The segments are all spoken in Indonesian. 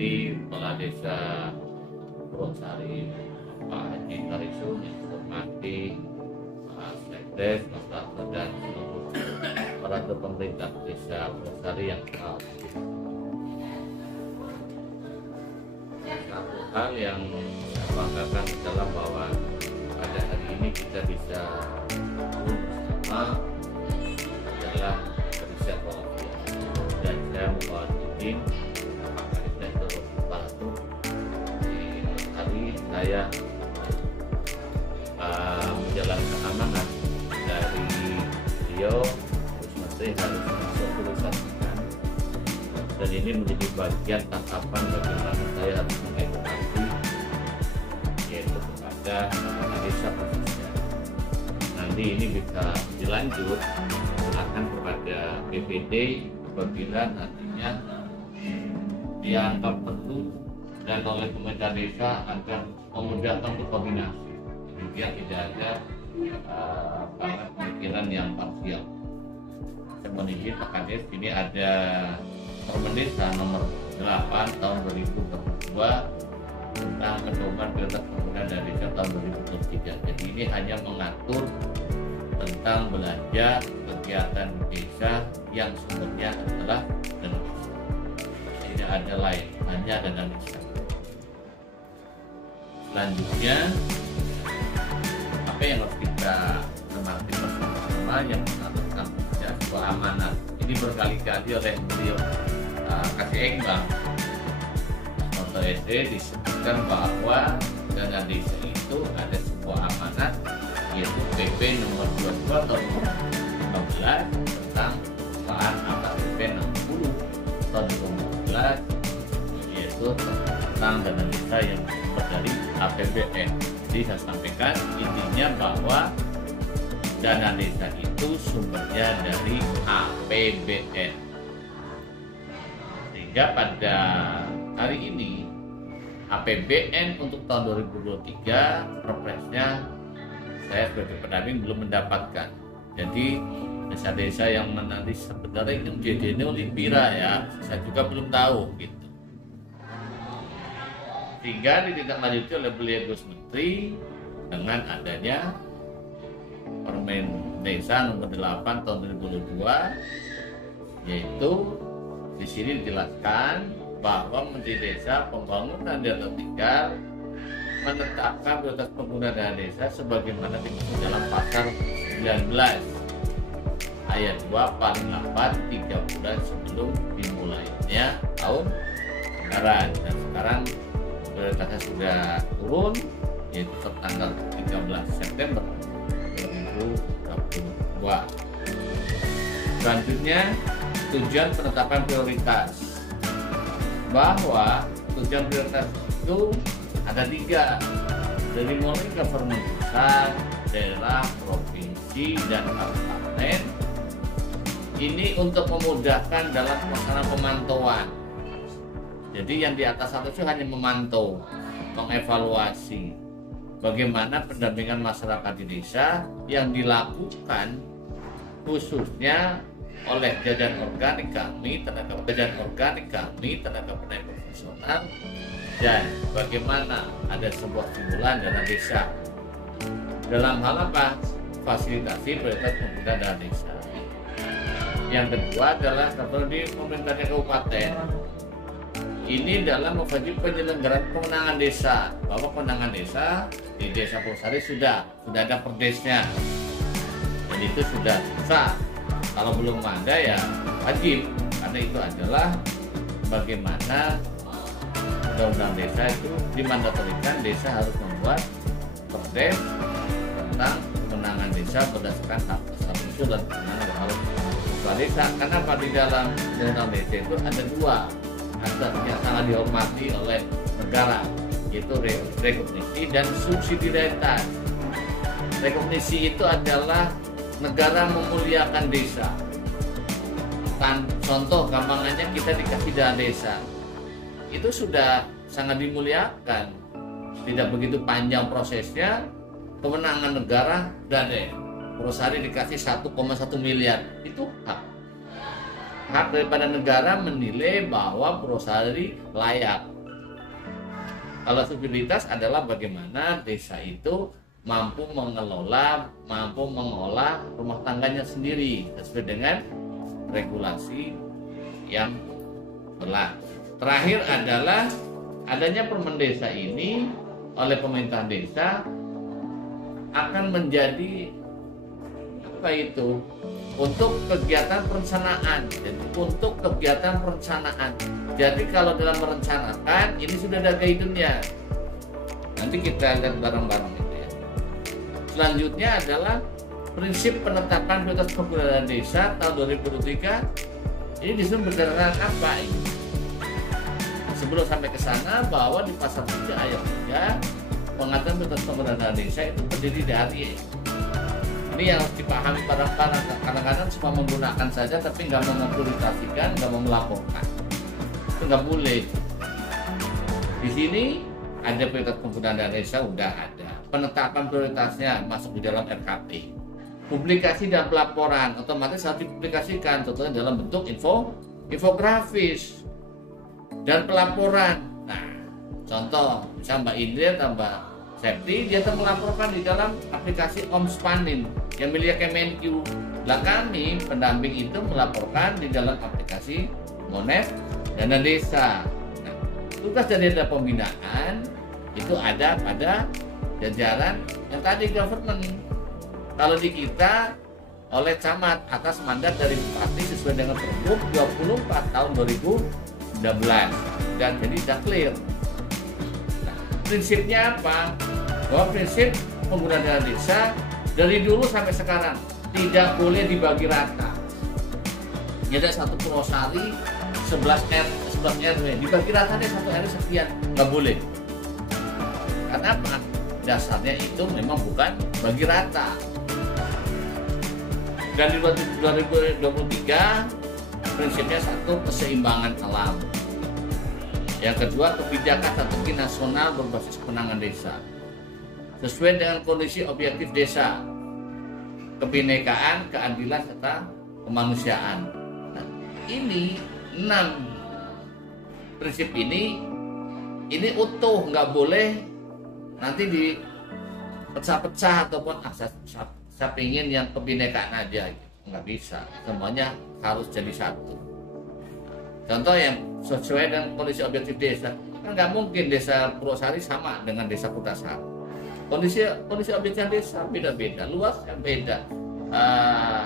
Jadi Kepala Desa Purwosari Pak Haji Karisum yang hormati Mas Sekdes, Mas Lato, dan seluruh aparatur pemerintah Desa Purwosari yang satu hal yang saya banggakan adalah bahwa pada hari ini kita bisa bersama adalah riset walafiat, dan saya membawa tim pakar riset Purwosari. Di hari saya menjalankan amanat dari beliau, Gus Menteri harus mensosialisasikan, dan ini menjadi bagian tahapan bagaimana saya harus mengedukasi, yaitu kepada desa khususnya. Nanti ini bisa dilanjut akan kepada BPD apabila nantinya dianggap perlu dan oleh pemerintah desa agar memudahkan untuk koordinasi, demikian tidak ada pemikiran yang parsial. Saya mohon izin Pak Kades, ini ada Permen Desa nomor 8 tahun 2022 tentang pedoman prioritas pembangunan dan desa tahun 2023. Jadi ini hanya mengatur tentang belanja kegiatan desa yang sumbernya adalah dana desa. Tidak ada lain, hanya dana desa. Selanjutnya, apa yang harus kita cermati bersama yang mengaturkan sebuah amanat. Ini berkali-kali oleh beliau kasih Bang Noto SD disebutkan bahwa dana desa itu ada sebuah amanat, yaitu PP nomor 22 tahun 2015 tentang pengupahan atas PP 60 tahun 2015, yaitu tentang dana desa yang bersumber dari APBN. Jadi saya sampaikan intinya bahwa dana desa itu sumbernya dari APBN. Sehingga pada hari ini APBN untuk tahun 2023 perpresnya saya sebagai pendamping belum mendapatkan. Jadi desa-desa yang nanti sebenarnya menjadi ini Olimpira ya, saya juga belum tahu gitu. Sehingga ditindaklanjuti oleh beliau Gus Menteri dengan adanya Permen Desa nomor 8 tahun 2022, yaitu di sini dijelaskan bahwa Menteri Desa Pembangunan dan Tertinggal menetapkan prioritas pembangunan dana desa sebagaimana dimaksud dalam pasal 19 ayat 2 paling lambat 3 bulan sebelum dimulainya tahun anggaran. Dan sekarang prioritasnya sudah turun, yaitu tertanggal 13 September 2022. Selanjutnya, tujuan penetapan prioritas, bahwa tujuan prioritas itu ada 3, dari mulai government pusat, daerah, provinsi, dan kabupaten. Ini untuk memudahkan dalam pelaksanaan pemantauan. Jadi yang di atas satu itu hanya memantau, mengevaluasi bagaimana pendampingan masyarakat di desa yang dilakukan khususnya oleh jajaran organik kami, tenaga pendidik profesional, dan bagaimana ada sebuah stimulan dana desa dalam hal apa? Fasilitasi prioritas pembangunan dana desa. Yang kedua adalah seperti pemerintahnya kabupaten. Ini dalam mewajib penyelenggaraan kewenangan desa, bahwa kewenangan desa di Desa Purwosari sudah ada perdesnya, dan itu sudah sah. Kalau belum ada ya wajib, karena itu adalah bagaimana undang-undang desa itu dimandatorikan desa harus membuat perdes tentang kewenangan desa berdasarkan hak asal usul dan kewenangan harus kepala desa. Karena di dalam undang-undang desa itu ada 2 asas yang sangat dihormati oleh negara, yaitu rekognisi dan subsidiaritas. Rekognisi itu adalah negara memuliakan desa. Contoh gampangannya kita dikasih dana desa, itu sudah sangat dimuliakan. Tidak begitu panjang prosesnya, kewenangan negara dan Purwosari dikasih 1,1 miliar, itu hak. hak daripada negara menilai bahwa Purwosari layak. Kalau subsidiaritas adalah bagaimana desa itu mampu mengelola, mampu mengolah rumah tangganya sendiri sesuai dengan regulasi yang berlaku. Terakhir adalah adanya Permen Desa ini oleh pemerintah desa akan menjadi apa itu? Untuk kegiatan perencanaan. Jadi untuk kegiatan perencanaan. Jadi kalau dalam merencanakan ini sudah ada guidance-nya. Nanti kita lihat bareng-bareng itu ya. Selanjutnya adalah prinsip penetapan prioritas pembangunan desa tahun 2023. Ini disusun berdasarkan apa ini? Sebelum sampai ke sana bahwa di pasal 3 ayat 3 pengaturan prioritas pembangunan desa itu terdiri dari ini yang harus dipahami barang-barang. Kadang-kadang cuma menggunakan saja tapi nggak mau memprioritaskan, nggak mau melaporkan. Itu nggak boleh. Di sini ada prioritas pembangunan desa udah ada. Penetapan prioritasnya masuk di dalam RKP. Publikasi dan pelaporan otomatis harus dipublikasikan. Contohnya dalam bentuk infografis dan pelaporan. Nah, contoh misalnya Mbak Indri atau Mbak Septi dia akan melaporkan di dalam aplikasi Omspanin yang milik Kemenq. Lah kami pendamping itu melaporkan di dalam aplikasi Monet Dana Desa. Nah, tugas dari dana pembinaan itu ada pada jajaran yang tadi government. Kalau di kita oleh camat atas mandat dari bupati sesuai dengan Pergub 24 tahun 2019 dan jadi sudah clear. Prinsipnya apa? Bahwa prinsip penggunaan dana desa dari dulu sampai sekarang tidak boleh dibagi rata. Jadi ada satu Purwosari 11 RW dibagi rata deh satu RW sekian, nggak boleh. Karena apa? Dasarnya itu memang bukan bagi rata. Dan di 2023 prinsipnya satu keseimbangan alam. Yang kedua, kebijakan strategi nasional berbasis kemenangan desa sesuai dengan kondisi objektif desa, kebinekaan, keadilan, serta kemanusiaan. Nah, ini 6 prinsip ini utuh, nggak boleh nanti dipecah-pecah ataupun saya pingin yang kebinekaan aja, nggak bisa. Semuanya harus jadi satu. Contoh yang sesuai dengan kondisi objektif desa, kan nggak mungkin desa Purwosari sama dengan desa Kutasari. Kondisi objektif desa beda-beda, luasnya beda,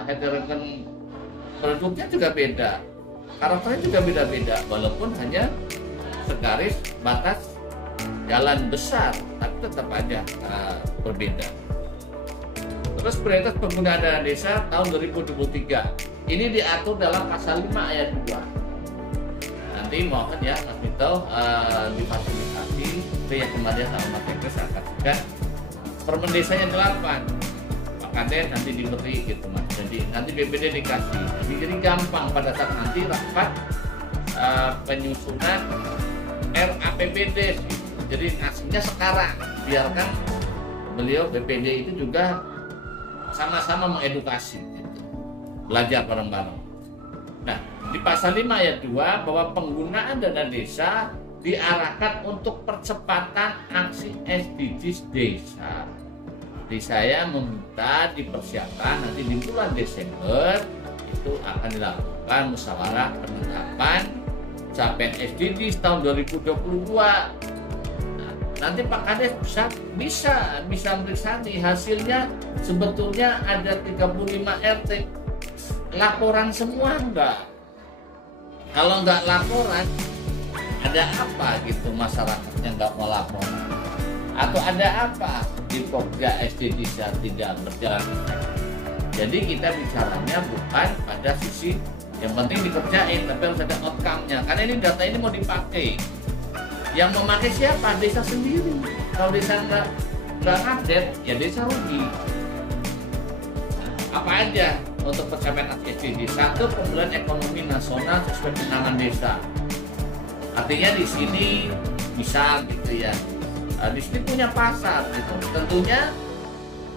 heterogen produknya juga beda, karakternya juga beda-beda, walaupun hanya segaris batas jalan besar, tapi tetap aja berbeda. Terus prioritas penggunaan dana desa tahun 2023 ini diatur dalam pasal 5 ayat 2. Nanti mohon ya Mas Mito difasilitasi itu yang kemarin sama Mas Tegris saya kasihkan Permen Desanya 8 Pak Kades nanti diberi gitu Mas. Jadi nanti BPD dikasih. Jadi gampang pada saat nanti rapat penyusunan RAPBD. Jadi ngasihnya sekarang. Biarkan beliau BPD itu juga sama-sama mengedukasi gitu. Belajar bareng-bareng. Nah, di pasal 5 ayat 2 bahwa penggunaan dana desa diarahkan untuk percepatan aksi SDGs desa. Jadi saya meminta dipersiapkan nanti di bulan Desember itu akan dilakukan musyawarah penetapan capaian SDGs tahun 2022. Nah, nanti Pak Kades bisa meriksa nih hasilnya sebetulnya ada 35 RT. Laporan semua enggak? Kalau enggak laporan, ada apa gitu masyarakatnya enggak mau laporan? Atau ada apa di Pokja SDGs tidak berjalan? Jadi kita bicaranya bukan pada sisi yang penting dikerjain, tapi harus ada outcome-nya. Karena ini data ini mau dipakai. Yang memakai siapa? Desa sendiri. Kalau desa enggak update, ya desa rugi. Apa aja untuk pencapaian SDGs? 1, pemulihan ekonomi nasional sesuai kemenangan desa. Artinya di sini bisa gitu ya. Di sini punya pasar gitu. Tentunya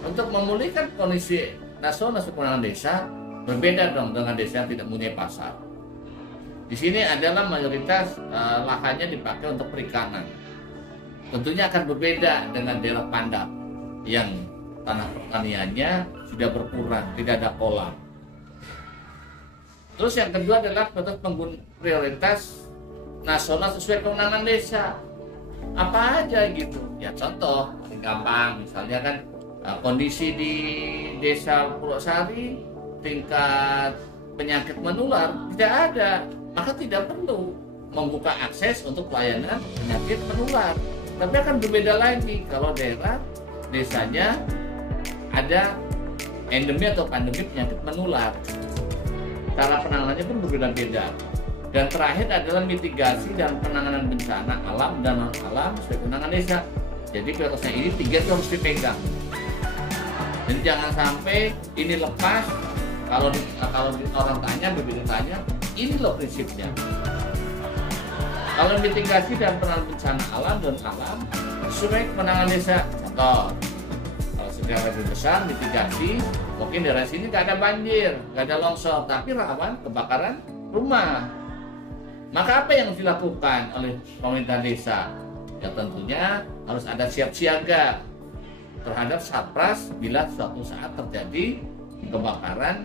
untuk memulihkan kondisi nasional sesuai kemenangan desa berbeda dong dengan desa yang tidak punya pasar. Di sini adalah mayoritas lahannya dipakai untuk perikanan. Tentunya akan berbeda dengan daerah Pandak yang tanah pertaniannya sudah berkurang, tidak ada kolam. Terus yang kedua adalah prioritas nasional sesuai kewenangan desa. Apa aja gitu? Ya contoh paling gampang, misalnya kan kondisi di desa Purwosari tingkat penyakit menular tidak ada, maka tidak perlu membuka akses untuk pelayanan penyakit menular. Tapi akan berbeda lagi kalau daerah desanya ada endemi atau pandemi penyakit menular. Cara penanganannya pun berbeda-beda. Dan terakhir adalah mitigasi dan penanganan bencana alam dan non alam sesuai kewenangan desa. Jadi prioritasnya ini 3 itu harus dipegang. Jadi jangan sampai ini lepas. Kalau orang tanya, berbeda tanya, ini loh prinsipnya. Kalau mitigasi dan penanganan bencana alam dan alam sesuai kewenangan desa. Contoh, kalau segala lebih besar mitigasi, mungkin daerah sini nggak ada banjir, nggak ada longsor, tapi rawan kebakaran rumah. Maka apa yang dilakukan oleh pemerintah desa? Ya tentunya harus ada siap siaga terhadap satpras bila suatu saat terjadi kebakaran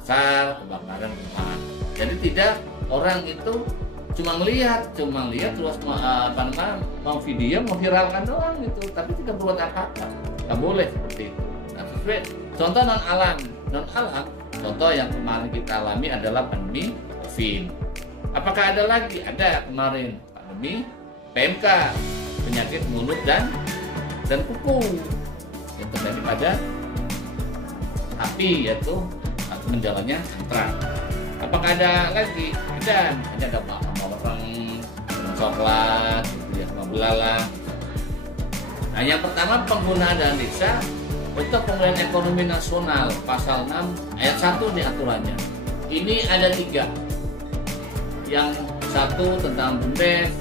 besar, kebakaran rumah. Jadi tidak orang itu cuma lihat terus mau video, mau viralkan doang gitu, tapi tidak berbuat apa-apa. Nggak boleh seperti itu. Nah, sesuai contoh non alam, contoh yang kemarin kita alami adalah pandemi COVID. Apakah ada lagi? Ada kemarin pandemi PMK, penyakit mulut dan kuku yang terjadi pada sapi, yaitu menjalannya antrak. Apakah ada lagi? Ada orang coklat, gitu ya, sama belalang. Nah, yang pertama penggunaan dana desa untuk pemulihan ekonomi nasional, pasal 6 ayat 1 di aturannya. Ini ada 3. Yang satu tentang BUMDes,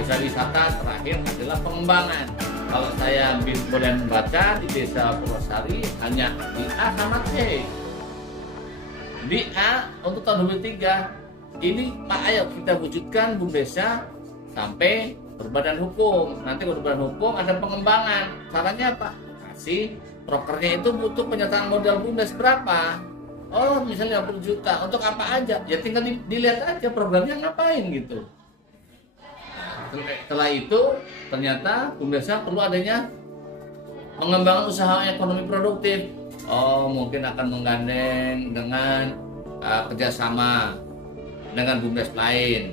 desa wisata, terakhir adalah pengembangan. Kalau saya boleh membaca di desa Purwosari hanya di A sama C. Di A untuk tahun 2003 ini Pak, ayo kita wujudkan BUMDesnya sampai berbadan hukum. Nanti berbadan hukum ada pengembangan. Caranya apa? Kasih prokernya itu butuh penyertaan modal BUMDes berapa? Oh, misalnya 50 juta. Untuk apa aja? Ya tinggal dilihat aja programnya ngapain gitu. Setelah itu ternyata BUMDesnya perlu adanya pengembangan usaha ekonomi produktif. Oh, mungkin akan menggandeng dengan kerjasama dengan BUMDes lain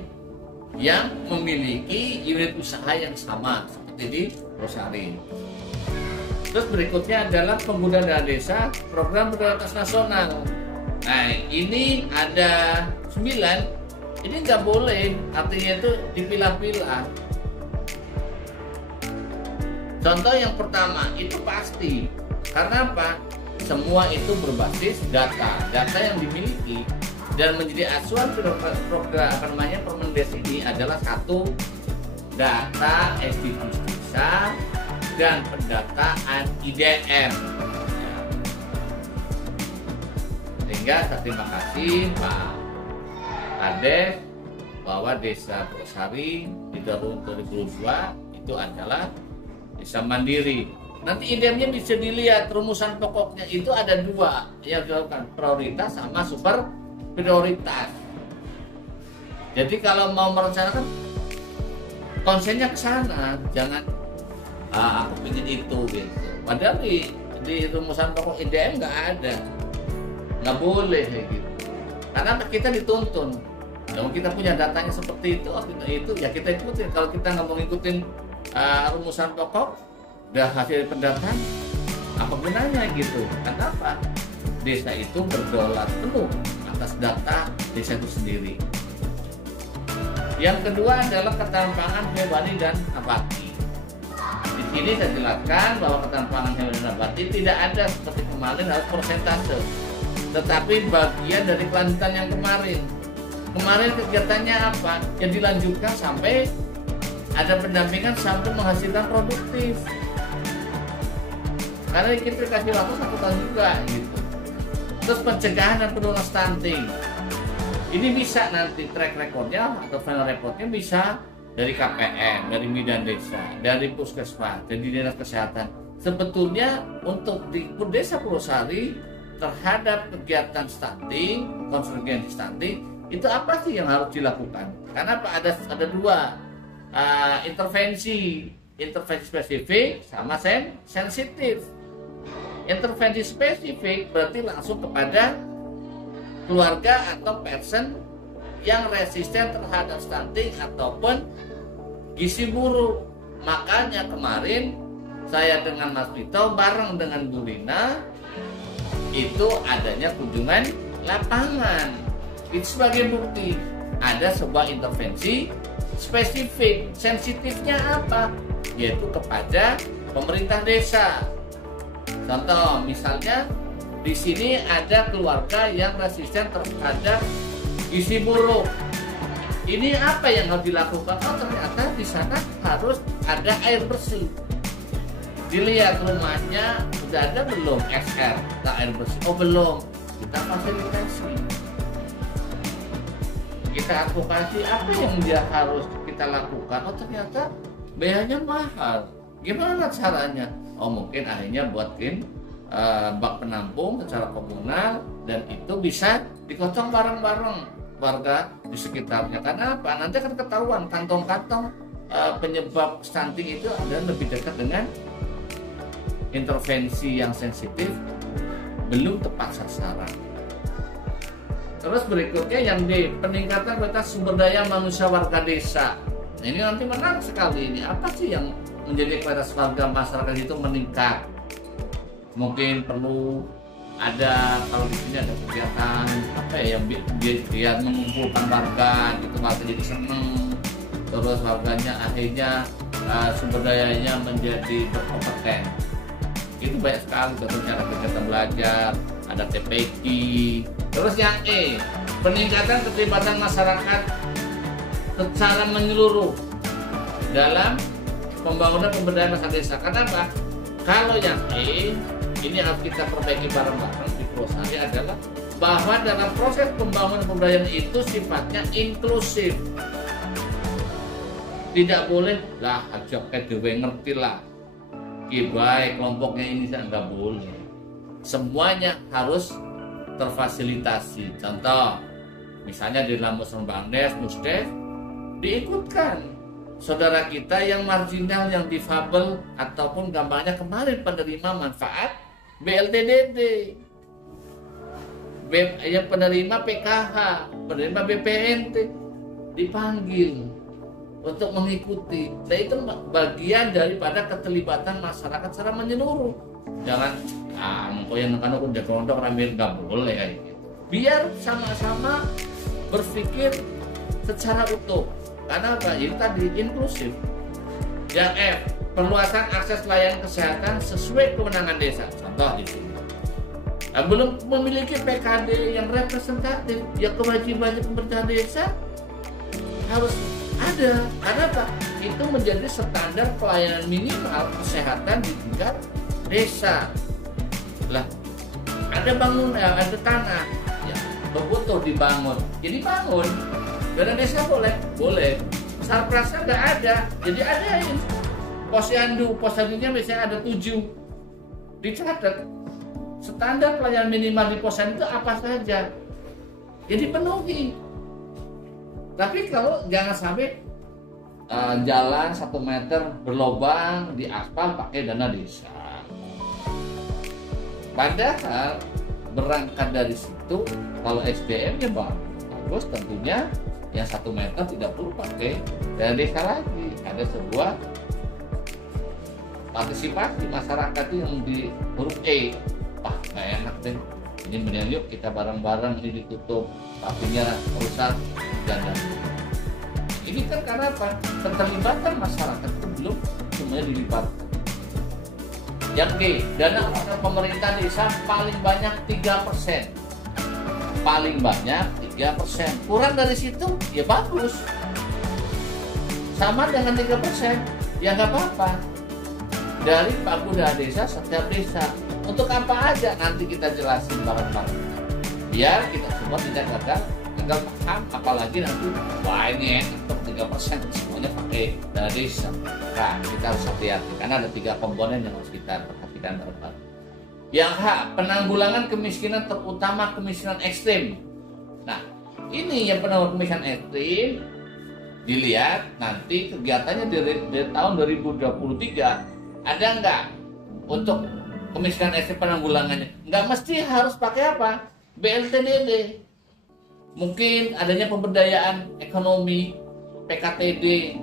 yang memiliki unit usaha yang sama seperti di Purwosari. Terus berikutnya adalah penggunaan dana desa program prioritas nasional. Nah, ini ada 9. Ini nggak boleh, artinya itu dipilah-pilah. Contoh yang pertama itu pasti, karena apa? Semua itu berbasis data yang dimiliki dan menjadi acuan program Permendes ini adalah 1, data estimatif desa dan pendataan IDM. Sehingga saya terima kasih Pak Kades bahwa desa Purwosari di tahun 2022 itu adalah desa mandiri. Nanti IDM-nya bisa dilihat, rumusan pokoknya itu ada 2 yang dilakukan, prioritas sama super prioritas. Jadi kalau mau merencanakan konsennya ke sana, jangan aku ingin itu gitu. Padahal di rumusan pokok IDM nggak boleh gitu. Karena kita dituntun. Kalau kita punya datanya seperti itu ya kita ikutin. Kalau kita nggak mau ngikutin rumusan pokok, udah hasil pendataan, apa gunanya gitu? Kenapa? Desa itu berdaulat penuh atas data desa itu sendiri. Yang kedua adalah ketahanan pangan hewani dan nabati. Di sini saya jelaskan bahwa ketahanan pangan hewani dan nabati tidak ada seperti kemarin harus persentase, tetapi bagian dari kelanjutan yang kemarin. Kemarin kegiatannya apa? Yang dilanjutkan sampai ada pendampingan sampai menghasilkan produktif. Karena kita kasih waktu 1 tahun juga gitu. Terus pencegahan dan penurunan stunting. Ini bisa nanti track recordnya atau final reportnya bisa dari KPM, dari Bidan Desa, dari Puskesmas, dari Dinas Kesehatan. Sebetulnya untuk di Desa Purwosari terhadap kegiatan stunting, konvergensi stunting, itu apa sih yang harus dilakukan? Karena ada dua intervensi spesifik sama sensitif. Intervensi spesifik berarti langsung kepada keluarga atau person yang resisten terhadap stunting ataupun gizi buruk. Makanya kemarin saya dengan Mas Vito bareng dengan Bu Lina itu adanya kunjungan lapangan. Itu sebagai bukti ada sebuah intervensi spesifik. Sensitifnya apa? Yaitu kepada pemerintah desa. Contoh misalnya di sini ada keluarga yang resisten terhadap gizi buruk. Ini apa yang harus dilakukan? Oh ternyata di sana harus ada air bersih. Dilihat rumahnya sudah ada belum XR air bersih? Oh belum. Kita fasilitasi. Kita advokasi apa yang dia harus kita lakukan. Oh ternyata biayanya mahal. Gimana caranya? Oh mungkin akhirnya buatin bak penampung secara komunal dan itu bisa dikocong bareng-bareng warga di sekitarnya. Karena apa? Nanti akan ketahuan kantong-kantong penyebab stunting itu ada lebih dekat dengan intervensi yang sensitif, belum tepat sasaran. Terus berikutnya yang di peningkatan kualitas sumber daya manusia warga desa. Nah, ini nanti menarik sekali ini. Apa sih yang menjadi kualitas warga masyarakat itu meningkat? Mungkin perlu ada, kalau di sini ada kegiatan apa ya yang biar mengumpulkan warga gitu, warga jadi seneng, terus warganya akhirnya sumber dayanya menjadi berkompeten. Itu banyak sekali, contohnya ada kegiatan belajar, ada TPQ. Terus yang peningkatan keterlibatan masyarakat secara menyeluruh dalam pembangunan pemberdayaan masyarakat desa. Kenapa? Kalau yang ini harus kita perbaiki bareng-bareng di Purwosari adalah bahwa dalam proses pembangunan pemberdayaan itu sifatnya inklusif. Tidak boleh lah ajak dewe ngerti lah. Baik kelompoknya ini nggak boleh. Semuanya harus terfasilitasi. Contoh, misalnya di dalam Musrembangdes, Musdes diikutkan saudara kita yang marginal, yang difabel ataupun gampangnya kemarin penerima manfaat BLTDD, yang penerima PKH, penerima BPNT dipanggil untuk mengikuti. Nah itu bagian daripada keterlibatan masyarakat secara menyeluruh. Jangan kok yang kan udah kelompok ramai, nggak boleh kayak gitu. Biar sama-sama berpikir secara utuh. Karena apa? Ini tadi inklusif. Yang F, perluasan akses layanan kesehatan sesuai kewenangan desa. Contoh di sini. Belum memiliki PKD yang representatif, ya kewajiban pemerintah desa harus ada. Karena apa? Itu menjadi standar pelayanan minimal kesehatan di tingkat desa. Lah, ada bangunan, ada tanah, ya butuh dibangun. Jadi bangun. Dana desa boleh, sarprasnya nggak ada, jadi adain posyandunya misalnya ada 7, dicatat standar pelayanan minimal di posyandu itu apa saja, jadi penuhi. Tapi kalau jangan sampai jalan 1 meter berlobang di aspal pakai dana desa. Padahal berangkat dari situ, kalau SDM-nya bagus tentunya yang 1 meter tidak perlu pakai dana desa lagi. Ada sebuah partisipasi masyarakat yang di huruf E. Wah, nggak enak deh. Ini benar, yuk kita bareng-bareng ini ditutup, tapinya rusak dan ini kan karena apa? Keterlibatan masyarakat itu belum semuanya dilibatkan. Yang D, dana pemerintah desa paling banyak 3%. Paling banyak 3%. Kurang dari situ ya bagus. Sama dengan 3%, ya nggak apa-apa. Dari Pakuda desa setiap desa. Untuk apa aja nanti kita jelasin bareng-bareng. Biar kita semua tidak gagal gagal paham, apalagi nanti wah ini untuk 3% semuanya pakai dana desa. Nah, kita harus hati-hati karena ada 3 komponen yang harus kita perhatikan teman-teman. Yang H, penanggulangan kemiskinan terutama kemiskinan ekstrim. Nah, ini yang penanggulangan kemiskinan ekstrim dilihat nanti kegiatannya dari tahun 2023 ada nggak untuk kemiskinan ekstrim penanggulangannya. Nggak mesti harus pakai apa? BLTDD. Mungkin adanya pemberdayaan ekonomi, PKTD.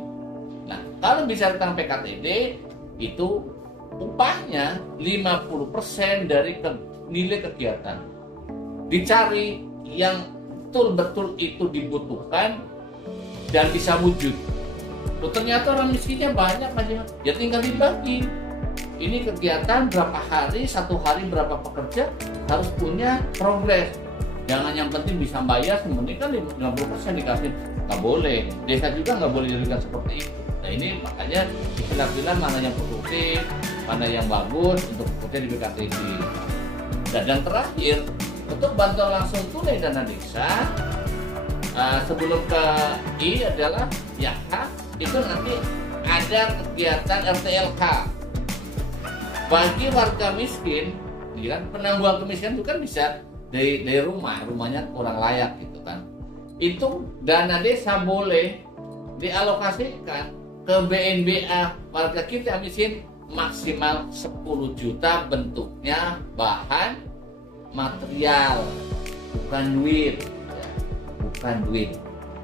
Nah, kalau bicara tentang PKTD, itu upahnya 50% dari nilai kegiatan. Dicari yang betul-betul itu dibutuhkan dan bisa wujud. Loh, ternyata orang miskinnya banyak aja. Ya tinggal dibagi. Ini kegiatan berapa hari, 1 hari berapa pekerja, harus punya progres. Jangan yang penting bisa bayar, sebenarnya kan 50% dikasih. Nggak boleh. Desa juga nggak boleh dijadikan seperti itu. Nah ini makanya dipilah-pilah mana yang produktif, mana yang bagus untuk bekerja di BKTD. Dan yang terakhir, untuk bantuan langsung tunai dana desa, sebelum ke I adalah yang H, itu nanti ada kegiatan RTLK. Bagi warga miskin, ya kan, penanggulangan kemiskinan itu kan bisa dari rumahnya kurang layak gitu kan. Itu dana desa boleh dialokasikan ke BNBA warga kita miskin maksimal 10 juta, bentuknya bahan material, bukan duit, ya, bukan duit.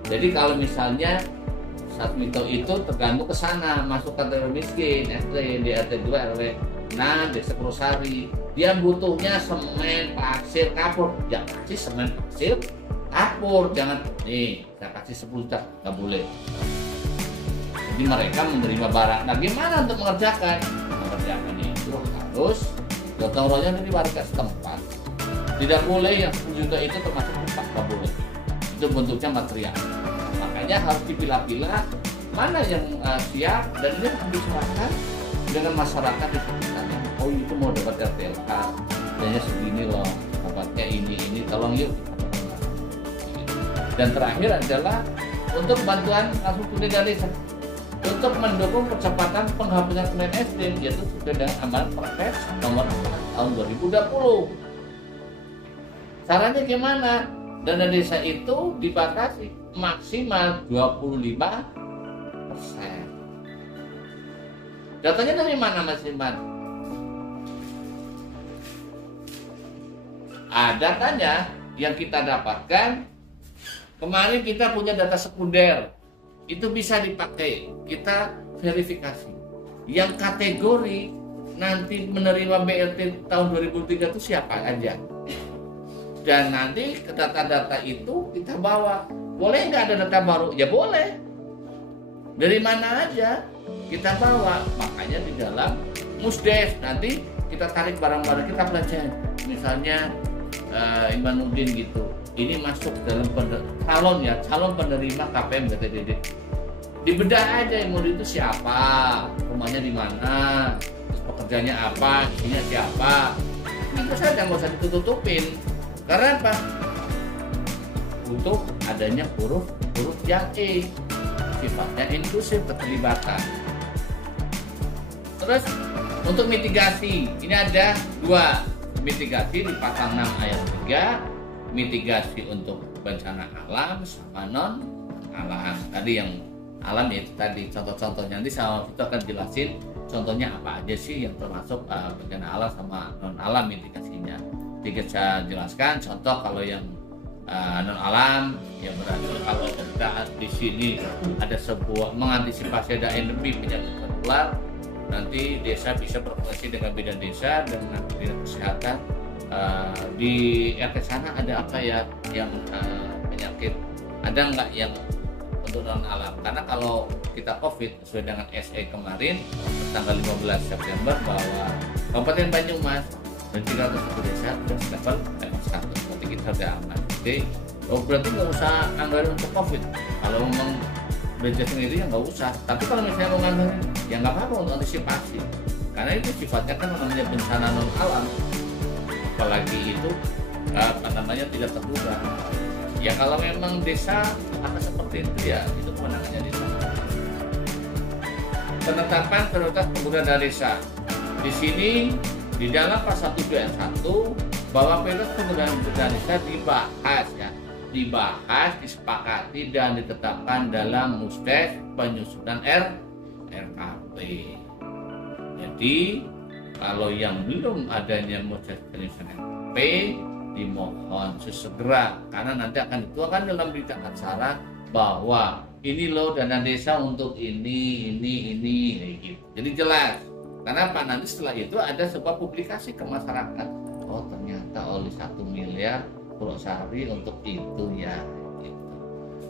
Jadi kalau misalnya Satmito itu tergantung ke sana, masuk kategori miskin, RT, di RT 2 RW 6 Desa Krosari, dia butuhnya semen, pasir, kapur. Ya kasih semen, pasir, kapur. Jangan nih saya kasih 10 juta, nggak boleh. Jadi mereka menerima barang. Nah gimana untuk mengerjakan itu harus gotong royong dari warga setempat. Tidak boleh yang 10 juta itu termasuk upah, nggak boleh. Itu bentuknya material. Makanya harus dipilah-pilah mana yang siap, dan ini harus diserahkan dengan masyarakat di sekitarnya. Oh itu mau dapat RTLK, danya segini loh, dapatnya ini, tolong yuk. Dan terakhir adalah untuk bantuan langsung tunai dana desa untuk mendukung percepatan penghapusan kemiskinan ekstrim, yaitu sesuai dengan amanat Perpres nomor 4 tahun 2020. Caranya gimana? Dana desa itu dibatasi maksimal 25%. Datanya dari mana Mas Iman? Datanya yang kita dapatkan kemarin, kita punya data sekunder, itu bisa dipakai, kita verifikasi yang kategori nanti menerima BLT tahun 2003 itu siapa aja, dan nanti ke data-data itu kita bawa. Boleh nggak ada data baru? Ya boleh, dari mana aja kita bawa. Makanya di dalam Musdes nanti kita tarik barang-barang, kita pelajari, misalnya Imanuddin gitu, ini masuk dalam calon penerima KPM BTDD. Dibedah aja Imanuddin itu siapa, rumahnya di mana, terus pekerjaannya apa, isinya siapa. Itu saja, nggak usah ditutupin. Karena apa? Butuh adanya huruf yang E, sifatnya inklusif, keterlibatan. Terus untuk mitigasi, ini ada 2 mitigasi di pasal 6 ayat 3, mitigasi untuk bencana alam sama non alam. Tadi yang alam ya itu tadi contoh-contohnya, nanti saya akan jelasin contohnya apa aja sih yang termasuk bencana alam sama non alam mitigasinya. Jadi saya jelaskan contoh kalau yang non alam yang berarti kalau di sini ada sebuah mengantisipasi ada endemi penyakit menular, nanti desa bisa berkoordinasi dengan bidan desa, dengan dinas kesehatan. Di RT sana ada apa ya yang penyakit, ada nggak yang untuk non alam? Karena kalau kita COVID sesuai dengan SE kemarin tanggal 15 September bahwa Kabupaten Banyumas dan 301 desa sudah level 1, berarti kita sudah aman. Jadi berarti nggak usah anggaran untuk COVID. Kalau memang belajar sendiri ya nggak usah. Tapi kalau misalnya mau nganggarin, ya nggak apa-apa untuk antisipasi. Karena itu sifatnya kan namanya bencana non alam, apalagi itu tidak terduga. Ya kalau memang desa akan seperti itu ya itu kewenangannya desa. Penetapan prioritas penggunaan dana desa. Di sini di dalam pasal 7 ayat 1 bahwa prioritas penggunaan dana desa dibahas, disepakati dan ditetapkan dalam Musdes penyusunan RKP. Jadi kalau yang belum adanya Musdes penyusunan RKP dimohon sesegera, karena nanti akan dituangkan dalam berita acara bahwa ini loh dana desa untuk ini gitu. Jadi jelas. Karena Pak nanti setelah itu ada sebuah publikasi ke masyarakat. Oh ternyata oleh 1 miliar Purwosari untuk itu ya. Gitu.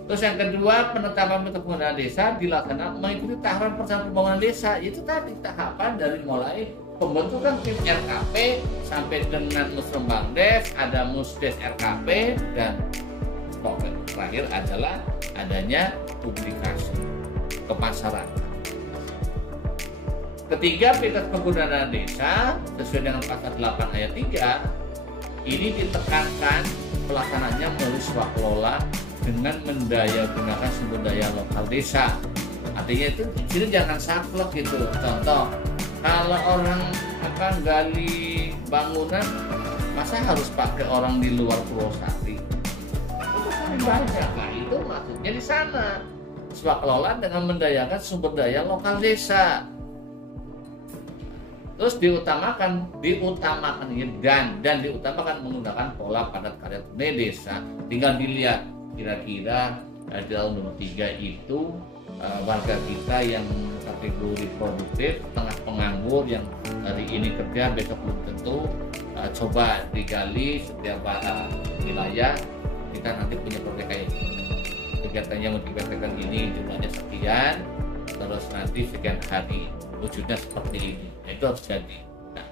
Terus yang kedua, penetapan penggunaan desa dilaksanakan mengikuti tahapan perencanaan pembangunan desa. Itu tadi tahapan dari mulai pembentukan tim RKP sampai dengan Musrembangdes, ada Musdes RKP, dan terakhir adalah adanya publikasi ke masyarakat. Ketiga, prioritas penggunaan dana desa sesuai dengan pasal 8 ayat 3 ini ditekankan pelaksanaannya melalui swakelola dengan mendayagunakan sumber daya lokal desa. Artinya itu sini jangan saklek gitu. Contoh, kalau orang gali bangunan masa harus pakai orang di luar Purwosari? Itu banyak. Nah, itu maksudnya di sana swakelola dengan mendayakan sumber daya lokal desa. Terus diutamakan dan diutamakan menggunakan pola padat karya tunai desa. Tinggal dilihat kira-kira di tahun nomor 3 itu warga kita yang kategori produktif, tengah penganggur, yang hari ini kerja besok belum tentu, coba digali setiap wilayah kita nanti punya proyek kayak kegiatannya mau dikatakan ini jumlahnya sekian, terus nanti sekian hari wujudnya seperti ini. Nah, itu harus jadi. Nah,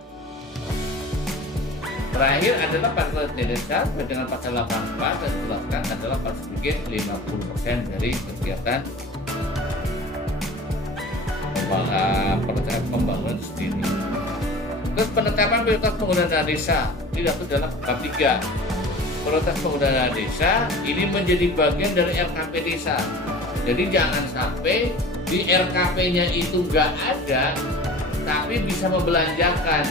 terakhir adalah pasal desa dengan pasal 84 dan dijelaskan adalah sedikit 50% dari kegiatan perencanaan pembangunan sendiri. Terus penetapan prioritas penggunaan dana desa diatur dalam bab 3. Prioritas penggunaan dana desa ini menjadi bagian dari RKP desa. Jadi jangan sampai di RKP-nya itu nggak ada, tapi bisa membelanjakan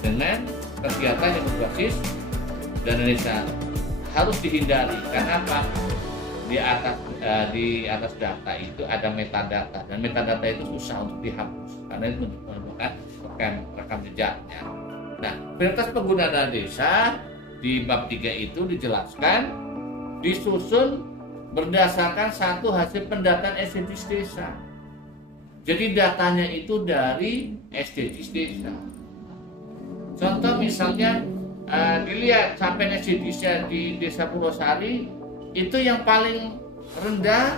dengan kegiatan yang berbasis dana desa. Harus dihindari. Karena apa? Di atas data itu ada metadata, dan metadata itu susah untuk dihapus karena itu merupakan rekam jejaknya. Nah, prioritas penggunaan dana desa di bab 3 itu dijelaskan disusun berdasarkan satu hasil pendataan SDGs desa. Jadi datanya itu dari SDGs desa. Contoh misalnya dilihat capaian SDGs di Desa Purwosari itu yang paling rendah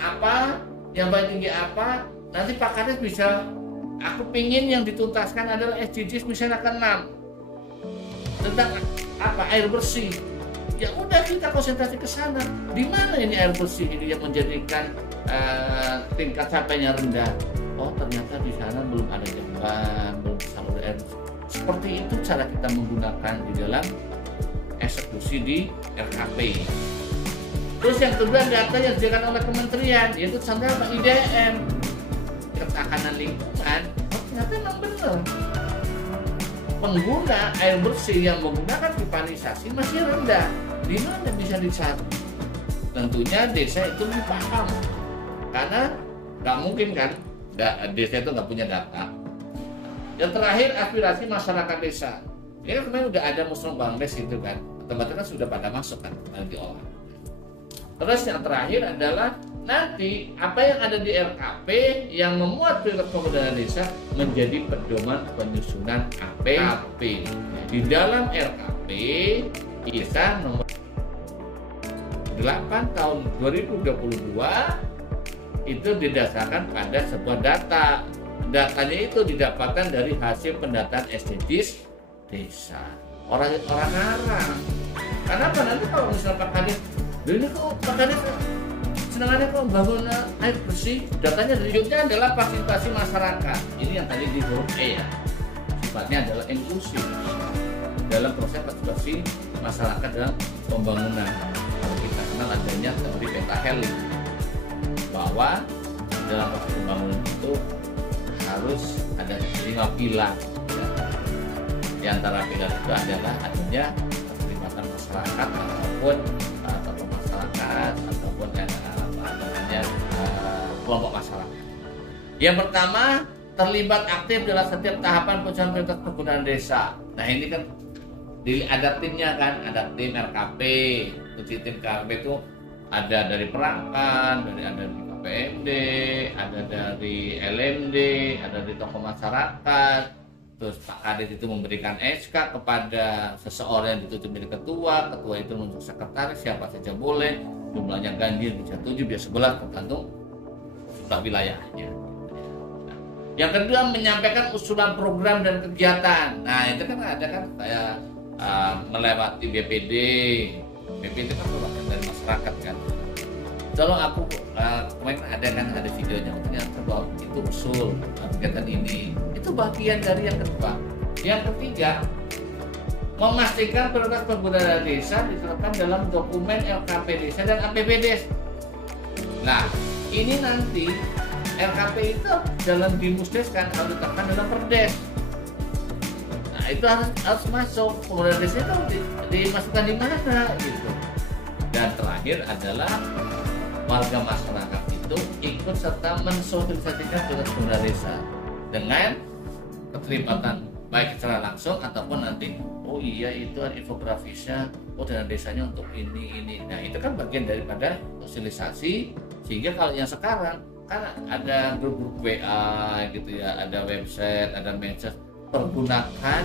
apa, yang paling tinggi apa. Nanti Pak Kades bisa, aku pingin yang dituntaskan adalah SDGs misalnya ke-6 tentang apa, air bersih. Ya udah kita konsentrasi ke sana. Di mana ini air bersih ini yang menjadikan tingkat capainya rendah? Oh ternyata di sana belum ada jamban, belum salur air. Seperti itu cara kita menggunakan di dalam eksekusi di RKP. Terus yang kedua, data yang disediakan oleh kementerian, yaitu contohnya apa, IDM, ketahanan lingkungan. Oh ternyata memang benar. Pengguna air bersih yang menggunakan pipanisasi masih rendah. Di mana bisa dicari? Tentunya desa itu lebih paham, karena nggak mungkin kan desa itu nggak punya data. Yang terakhir, aspirasi masyarakat desa. Ini kemarin udah ada Musrembangdes itu kan, tempat-tempat kan sudah pada masuk kan, nanti diolah. Terus yang terakhir adalah nanti apa yang ada di RKP yang memuat prioritas penggunaan desa menjadi pedoman penyusunan APP. Di dalam RKP desa nomor 8 tahun 2022 itu didasarkan pada sebuah data. Datanya itu didapatkan dari hasil pendataan SDGs desa. Orang-orang ngarang. Kenapa nanti kalau misalnya Pak Kades, ini kok Pak Kades senangannya kok bangun air bersih, datanya tunjuknya adalah partisipasi masyarakat. Ini yang tadi di huruf E ya, sifatnya adalah inklusif dalam proses partisipasi masyarakat dalam pembangunan. Kalau kita kenal adanya teori pentahelix, bahwa dalam proses pembangunan itu harus ada 5 pilar. Ya. Di antara pilar itu adalah adanya keterlibatan masyarakat ataupun tokoh masyarakat ataupun kelompok masyarakat. Yang pertama, terlibat aktif dalam setiap tahapan penyusunan prioritas pembangunan desa. Nah ini kan ada timnya kan, ada tim RKP. Kunci tim RKP itu ada dari perangkat, ada dari KPMD, ada dari LMD, ada dari tokoh masyarakat. Terus Pak Kadis itu memberikan SK kepada seseorang yang ditutup menjadi ketua itu untuk sekretaris, siapa saja boleh, jumlahnya ganjil bisa 7, bisa 11 tergantung jumlah wilayahnya. Yang kedua, menyampaikan usulan program dan kegiatan. Nah itu kan ada kan saya melewati BPD itu kan perwakilan dari masyarakat kan. Tolong aku kemarin ada videonya, ternyata bahwa itu usul kegiatan ini, itu bagian dari yang kedua. Yang ketiga, memastikan prioritas pembangunan desa disertakan dalam dokumen LKP desa dan APBD. Nah ini nanti LKP itu dalam dimusdes kan harus ditetapkan dalam perdes. Nah itu harus masuk pembangunan desa itu dimasukkan di mana gitu. Dan terakhir adalah warga masyarakat itu ikut serta mensosialisasikan prioritas pembangunan desa dengan keterlibatan baik secara langsung ataupun nanti oh iya itu ada infografisnya, oh dana desanya untuk ini. Nah itu kan bagian daripada sosialisasi, sehingga kalau yang sekarang kan ada grup WA gitu ya, ada website, ada medsos, pergunakan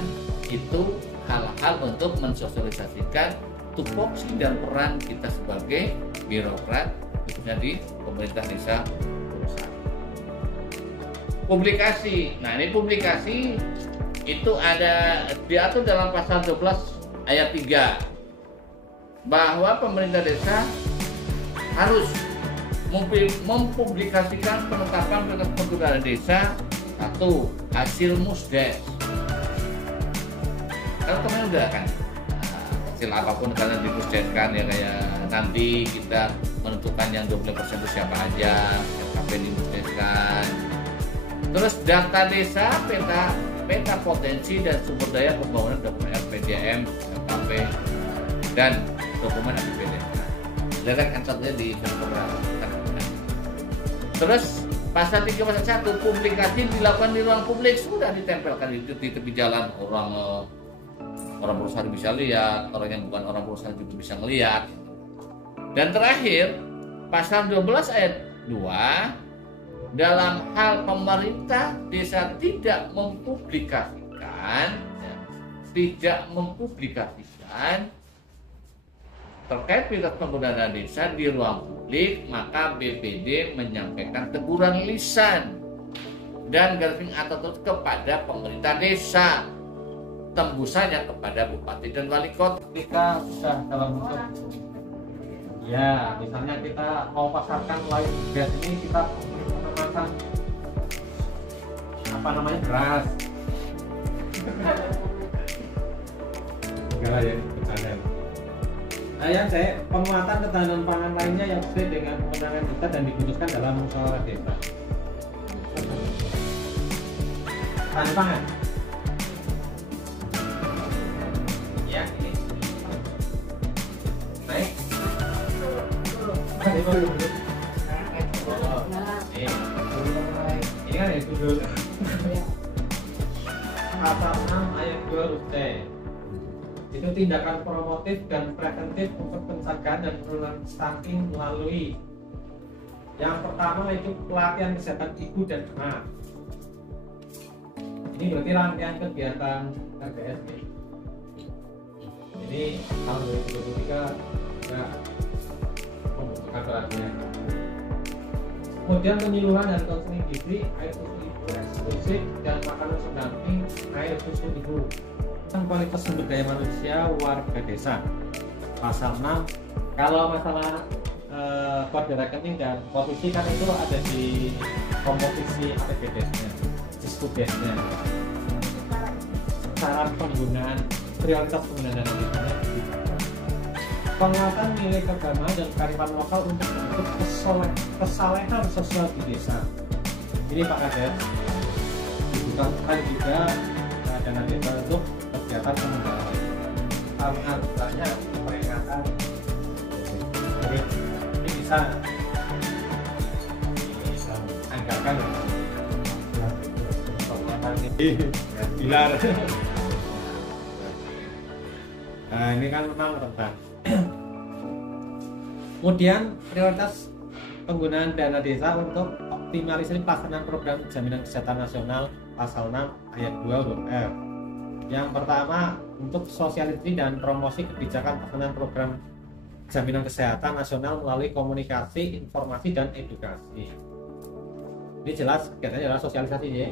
itu hal-hal untuk mensosialisasikan tupoksi dan peran kita sebagai birokrat khususnya di pemerintah desa pusat. Publikasi. Nah, ini publikasi itu ada diatur dalam pasal 12 ayat 3 bahwa pemerintah desa harus mempublikasikan penetapan prioritas pembangunan desa. 1. Hasil musdes. Kalau kemarin udah kan hasil apapun karena dimusdeskan ya, kayak nanti kita menentukan yang 20% itu siapa aja, siapa yang dimusdeskan. Terus data desa, peta potensi dan sumber daya pembangunan, dokumen RPJM, LKP, dan dokumen APBD. Lihat kan contohnya di program. Terus pasal 3 pasal 1, publikasi dilakukan di ruang publik, sudah ditempelkan di tepi jalan, orang perusahaan bisa lihat, orang yang bukan orang perusahaan juga bisa melihat. Dan terakhir, pasal 12 ayat 2, dalam hal pemerintah desa tidak mempublikasikan terkait prioritas pembangunan desa di ruang publik, maka BPD menyampaikan teguran lisan dan garis atau kepada pemerintah desa, tembusannya kepada bupati dan wali kota. Ketika sudah dalam bentuk ya, misalnya kita mau pasarkan live gas ini, kita menggunakan beras. Enggak ya, bercanda. Nah, yang saya penguatan ketahanan pangan lainnya yang sesuai dengan kewenangan kita dan diputuskan dalam musyawarah desa. Ketahanan pangan. Ya, ini. Naik. Ini kan itu dulu. Pasal 6 ayat 2 huruf C. Itu tindakan promotif dan preventif untuk pencegahan dan penularan stunting melalui yang pertama itu pelatihan kesehatan ibu dan anak. Ini berarti rangkaian kegiatan RBSD. Jadi tahun 2023 juga pembentukan pelatihan. Kemudian penyuluhan dan konseling gizi, air susu ibu eksklusif dan makanan pendamping air susu ibu. Kualitas sumber daya manusia warga desa. Pasal 6, kalau masalah kode rekening dan posisi kan itu ada di komposisi APBD-nya, diskudesnya. Cara penggunaan prioritas penggunaan dana desanya. penguatan nilai keagamaan dan kearifan lokal untuk membentuk kesalehan sosial di desa. Ini Pak Kades dibutuhkan juga dana desa untuk kegiatan pengembangan. Misalnya peringatan, jadi ini bisa anggarkan pilar. Nah ini kan memang rentan. Kemudian prioritas penggunaan dana desa untuk optimalisasi pelaksanaan program jaminan kesehatan nasional pasal 6 ayat 2 huruf F. Yang pertama, untuk sosialisasi dan promosi kebijakan pelaksanaan program jaminan kesehatan nasional melalui komunikasi, informasi, dan edukasi. Ini jelas kegiatannya adalah sosialisasi ya.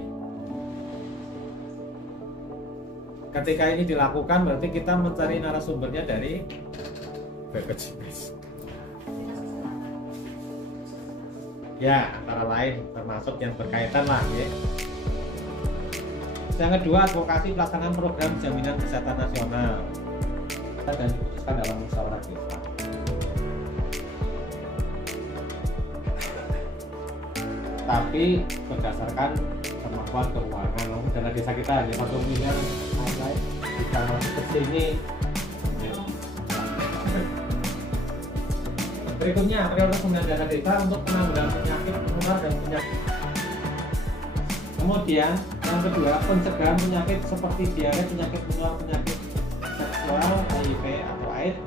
Ketika ini dilakukan berarti kita mencari narasumbernya dari BPJS. Ya, antara lain termasuk yang berkaitan lah ya. Yang kedua, advokasi pelaksanaan program jaminan kesehatan nasional dan diputuskan dalam musyawarah desa. Tapi berdasarkan kemampuan keuangan, dana desa kita hanya 1 miliar, kita masuk ke sini. Berikutnya, prioritas penggunaan dana desa untuk penanggulangan penyakit menular dan penyakit. Kemudian yang kedua, pencegahan penyakit seperti diare, penyakit menular, penyakit seksual, HIV atau AIDS,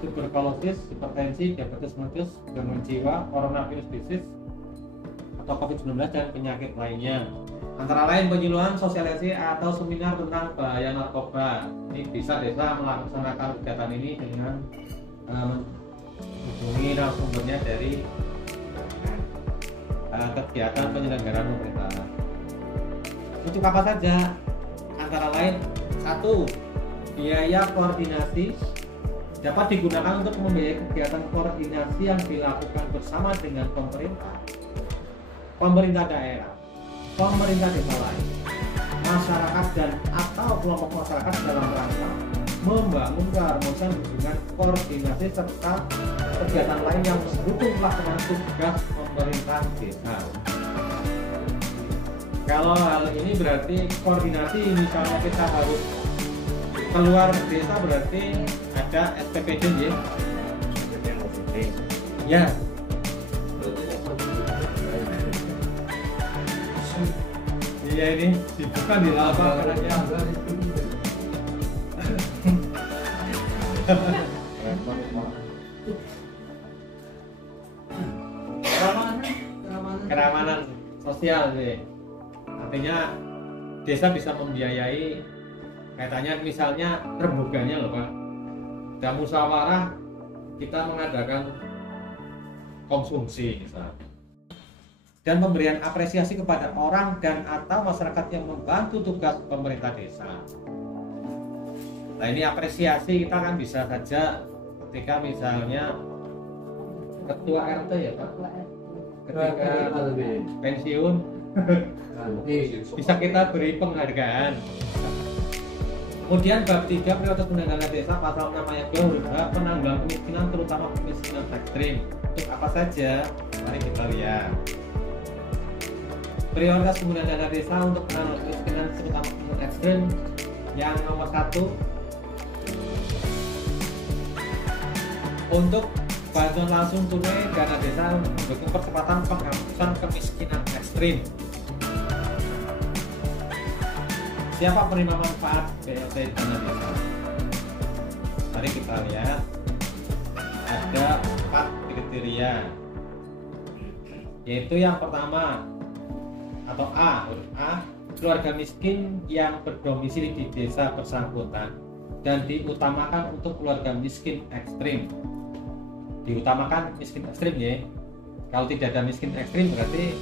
tuberkulosis, hipertensi, diabetes mellitus, gangguan jiwa, coronavirus disease atau COVID-19 dan penyakit lainnya. Antara lain penyuluhan, sosialisasi atau seminar tentang bahaya narkoba. Ini bisa desa melaksanakan kegiatan ini dengan menghubungi narasumbernya dari kegiatan penyelenggaraan pemerintahan. Untuk apa saja? Antara lain 1. Biaya koordinasi dapat digunakan untuk membiayai kegiatan koordinasi yang dilakukan bersama dengan pemerintah daerah, pemerintah desa lain, masyarakat dan atau kelompok masyarakat dalam rangka membangun keharmonisan hubungan koordinasi serta kegiatan lain yang mendukung pelaksanaan tugas pemerintah desa. Kalau hal ini berarti koordinasi, misalnya kita harus keluar desa berarti ada SPPD ya. Ya. Iya ini dibuka di apa caranya? Keramanan sosial nih. Artinya desa bisa membiayai kaitannya misalnya terbukanya loh Pak. Dan musyawarah kita mengadakan konsumsi misalnya. Dan pemberian apresiasi kepada orang dan atau masyarakat yang membantu tugas pemerintah desa. Nah ini apresiasi kita kan bisa saja ketika misalnya ketua RT ya Pak, ketika pensiun bisa kita beri penghargaan. Kemudian bab 3 prioritas penanggulangan desa pasal 6 ayat 2 huruf H, penanggulangan kemiskinan terutama kemiskinan ekstrim. Untuk apa saja? Mari kita lihat. Prioritas penggunaan dana desa untuk penanggulangan kemiskinan terutama kemiskinan ekstrim. Yang nomor 1, untuk bantuan langsung tunai dana desa untuk mendukung percepatan penghapusan kemiskinan ekstrim. Siapa penerima manfaat BLT dana desa? Mari kita lihat. Ada 4 kriteria, yaitu yang pertama atau A, huruf A, keluarga miskin yang berdomisili di desa bersangkutan dan diutamakan untuk keluarga miskin ekstrim. Diutamakan miskin ekstrim ya. Kalau tidak ada miskin ekstrim berarti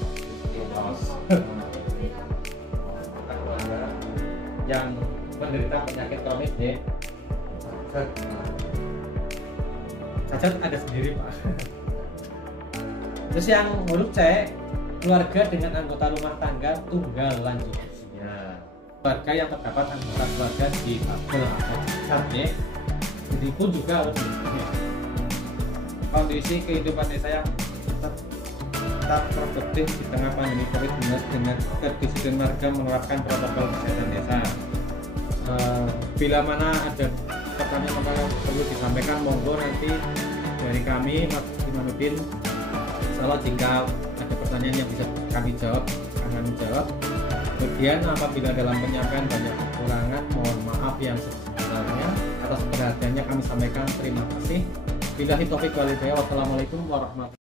yang menderita penyakit kronis ya. Cacat ada sendiri Pak. Terus yang huruf C, keluarga dengan anggota rumah tangga tunggal lanjut usia. Keluarga yang terdapat anggota keluarga difabel atau cacat ya. jadi pun juga harus kondisi kehidupan desa yang tetap produktif di tengah pandemi COVID-19 dengan kedisiplinan warga menerapkan protokol kesehatan desa. Bila mana ada pertanyaan yang perlu disampaikan, monggo nanti dari kami Mas Imanuddin. Insyaallah jika ada pertanyaan yang bisa kami jawab, akan kami jawab. Kemudian apabila dalam penyampaian banyak kekurangan, mohon maaf yang sebesar-besarnya. Atas perhatiannya kami sampaikan terima kasih. Billahi taufiq wal hidayah. Wassalamualaikum warahmatullahi wabarakatuh.